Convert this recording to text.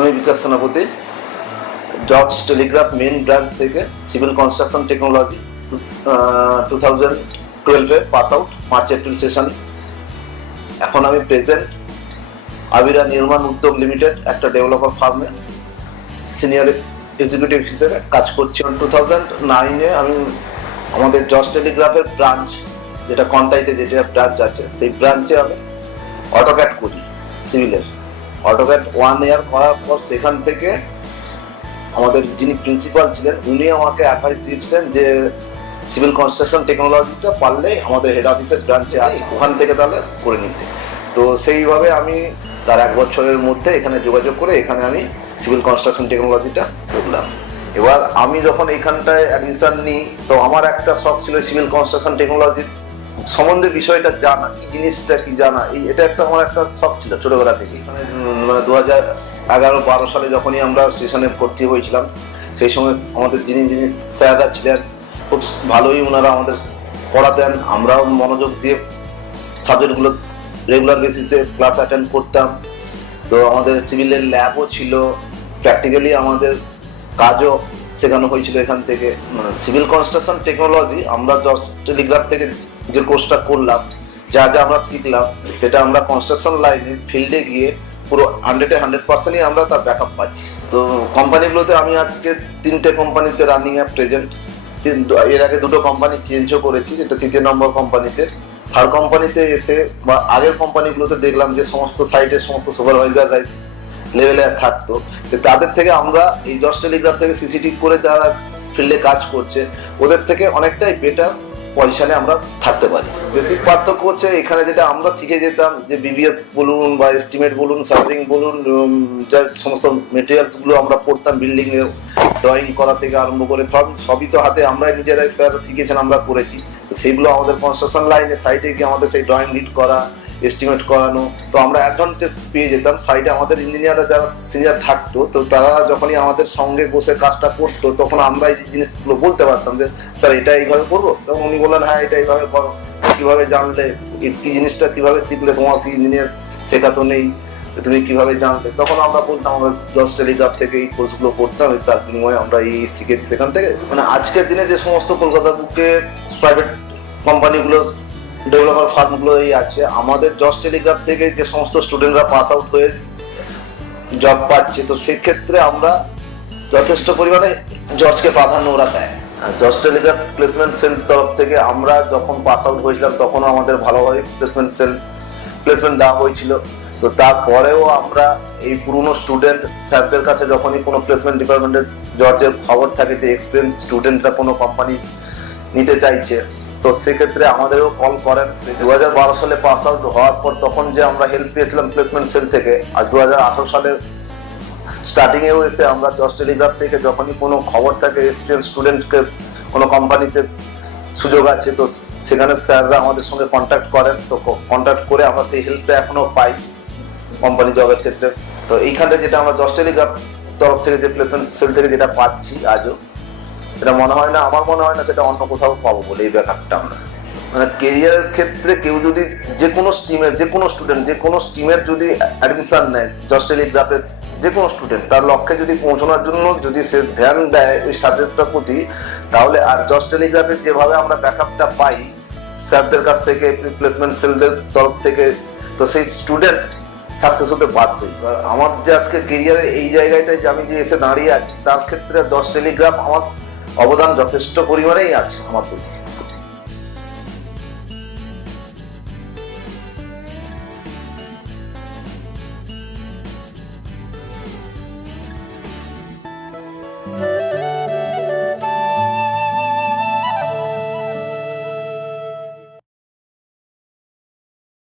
আমি Bikash Senapati George telegraph main branch থেকে civil construction technology 2012-এ পাস আউট মার্চ এপ্রিল সেশনে। এখন আমি প্রেজেন্ট আবিরা নির্মাণ উদ্যোগ লিমিটেড একটা ডেভেলপার ফার্মে সিনিয়র এক্সিকিউটিভ হিসেবে কাজ করছি। 2009-এ আমি আমাদের জর্জ টেলিগ্রাফের ব্রাঞ্চ যেটা কন্টাইতে যেটা ব্রাঞ্চ আছে সেই ব্রাঞ্চে আমি অটোক্যাড করি সিভিলের। অটোক্যাড 1 ইয়ার করার পর সেখান থেকে আমাদের যিনি প্রিন্সিপাল ছিলেন উনি আমাকে অ্যাডভাইস দিয়েছিলেন যে সিভিল কনস্ট্রাকশন টেকনোলজিটা পারলে আমাদের হেড অফিসের ব্রাঞ্চে আছে ওখান থেকে তাহলে করে নিতে। তো সেইভাবে আমি তার 1 বছরের মধ্যে এখানে যোগাযোগ করে এখানে আমি সিভিল কনস্ট্রাকশন টেকনোলজিটা করলাম। এবার আমি যখন এইখানটায় অ্যাডমিশন নিই তো আমার একটা শখ ছিল সিভিল কনস্ট্রাকশন টেকনোলজির সম্বন্ধে বিষয়টা জানা, কি জিনিসটা কি জানা, এটা একটা আমার একটা শখ ছিল ছোটবেলা থেকে। এখানে 2011-12 সালে যখনই আমরা সেশনে ভর্তি হয়েছিলাম সেই সময় আমাদের যিনি স্যাররা ছিলেন খুব ভালোই ওনারা আমাদের পড়াতেন। আমরাও মনোযোগ দিয়ে সাবজেক্টগুলো রেগুলার বেসিসে ক্লাস অ্যাটেন্ড করতাম। তো আমাদের সিভিলের ল্যাবও ছিল, প্র্যাকটিক্যালি আমাদের কাজও শেখানো হয়েছিল এখান থেকে। মানে সিভিল কনস্ট্রাকশন টেকনোলজি আমরা জর্জ টেলিগ্রাফ থেকে যে কোর্সটা করলাম, যা যা আমরা শিখলাম সেটা আমরা কনস্ট্রাকশন লাইনে ফিল্ডে গিয়ে পুরো 100% আমরা তার ব্যাকআপ পাচ্ছি। তো কোম্পানিগুলোতে আমি আজকে 3টে কোম্পানিতে রানিং অ্যাপ প্রেজেন্ট। এর আগে 2টো কোম্পানি চেঞ্জও করেছি, যেটা 3 নম্বর কোম্পানিতে। 3rd কোম্পানিতে এসে বা আগের কোম্পানিগুলোতে দেখলাম যে সমস্ত সাইটের সমস্ত সুপারভাইজার লেভেলে থাকতো, তাদের থেকে আমরা এই জর্জ টেলিগ্রাফ থেকে সিসিটিভ করে যারা ফিল্ডে কাজ করছে ওদের থেকে অনেকটাই বেটার পজিশনে আমরা থাকতে পারি। বেসিক পার্থক্য হচ্ছে এখানে যেটা আমরা শিখে যেতাম যে বিবিএস বলুন বা এস্টিমেট বলুন, সার্ভিং বলুন, যার সমস্ত মেটেরিয়ালসগুলো আমরা পড়তাম, বিল্ডিংয়ের ড্রয়িং করা থেকে আরম্ভ করে সবই তো হাতে আমরাই নিজেরাই স্যার শিখেছেন, আমরা করেছি। তো সেইগুলো আমাদের কনস্ট্রাকশন লাইনে সাইটে গিয়ে আমাদের সেই ড্রয়িং লিড করা, এস্টিমেট করানো, তো আমরা অ্যাডভান্টেজ পেয়ে যেতাম। সাইডে আমাদের ইঞ্জিনিয়াররা যারা সিনিয়র থাকতো তো তারা যখনই আমাদের সঙ্গে বসে কাজটা করতো তখন আমরা এই জিনিসগুলো বলতে পারতাম যে স্যার এটা এইভাবে করবো, তখন উনি বললেন হ্যাঁ এটা এইভাবে করো। কীভাবে জানলে, কি জিনিসটা কীভাবে শিখলে, তোমার কি ইঞ্জিনিয়ার শেখাতো নেই, তুমি কিভাবে জানলে? তখন আমরা বলতাম আমরা জর্জ টেলিগ্রাফ থেকে এই কোর্সগুলো করতাম, তার বিনিময়ে আমরা এই শিখেছি সেখান থেকে। মানে আজকের দিনে যে সমস্ত কলকাতা বুকে প্রাইভেট কোম্পানিগুলো ডেভেলপার ফার্মগুলো এই আছে, আমাদের জর্জ টেলিগ্রাফ থেকে যে সমস্ত স্টুডেন্টরা পাস আউট হয়ে জব পাচ্ছে, তো সেক্ষেত্রে আমরা যথেষ্ট পরিমাণে জর্জকে প্রাধান্য ওরা দেয়। জর্জ টেলিগ্রাফ প্লেসমেন্ট সেল তরফ থেকে আমরা যখন পাস আউট হয়েছিলাম তখনও আমাদের ভালোভাবে প্লেসমেন্ট দেওয়া হয়েছিল। তো তারপরেও আমরা এই পুরনো স্টুডেন্ট স্যারদের কাছে যখনই কোনো প্লেসমেন্ট ডিপার্টমেন্টের জর্জের খবর থাকে যে এক্সপিরিয়েন্স স্টুডেন্টরা কোনো কোম্পানি নিতে চাইছে, তো সেক্ষেত্রে আমাদেরও কল করেন। 2012 সালে পাস আউট হওয়ার পর তখন যে আমরা হেল্প পেয়েছিলাম প্লেসমেন্ট সেল থেকে, আর 2018 সালের স্টার্টিংয়েও এসে আমরা জর্জ টেলিগ্রাফ থেকে যখনই কোনো খবর থাকে এক্সপিরিয়েন্স স্টুডেন্টকে কোনো কোম্পানিতে সুযোগ আছে, তো সেখানে স্যাররা আমাদের সঙ্গে কন্ট্যাক্ট করেন। তো কন্ট্যাক্ট করে আমরা সেই হেল্পটা এখনও পাই কোম্পানি জবের ক্ষেত্রে। তো এইখানে যেটা আমরা জর্জ টেলিগ্রাফ তরফ থেকে যে প্লেসমেন্ট সেল থেকে যেটা পাচ্ছি আজও, এটা মনে হয় না, আমার মনে হয় না সেটা অন্য কোথাও পাবো বলে এই ব্যাপারটা। আমরা মানে কেরিয়ারের ক্ষেত্রে কেউ যদি যে কোনো স্ট্রিমের যে কোনো স্টুডেন্ট যে কোনো স্ট্রিমের যদি অ্যাডমিশন নেয় জর্জ টেলিগ্রাফের যে কোনো স্টুডেন্ট, তার লক্ষ্যে যদি পৌঁছানোর জন্য যদি সে ধ্যান দেয় ওই সাবজেক্টটার প্রতি, তাহলে আর জর্জ টেলিগ্রাফের যেভাবে আমরা ব্যাকআপটা পাই স্যারদের কাছ থেকে, প্লেসমেন্ট সেলদের তরফ থেকে, তো সেই স্টুডেন্ট সাকসেস হতে বাধ্যই। আমার যে আজকে কেরিয়ারের এই জায়গাটায় যে আমি যে এসে দাঁড়িয়ে আছি তার ক্ষেত্রে জর্জ টেলিগ্রাফ আমার অবদান যথেষ্ট পরিমাণেই আছে আমার প্রতি।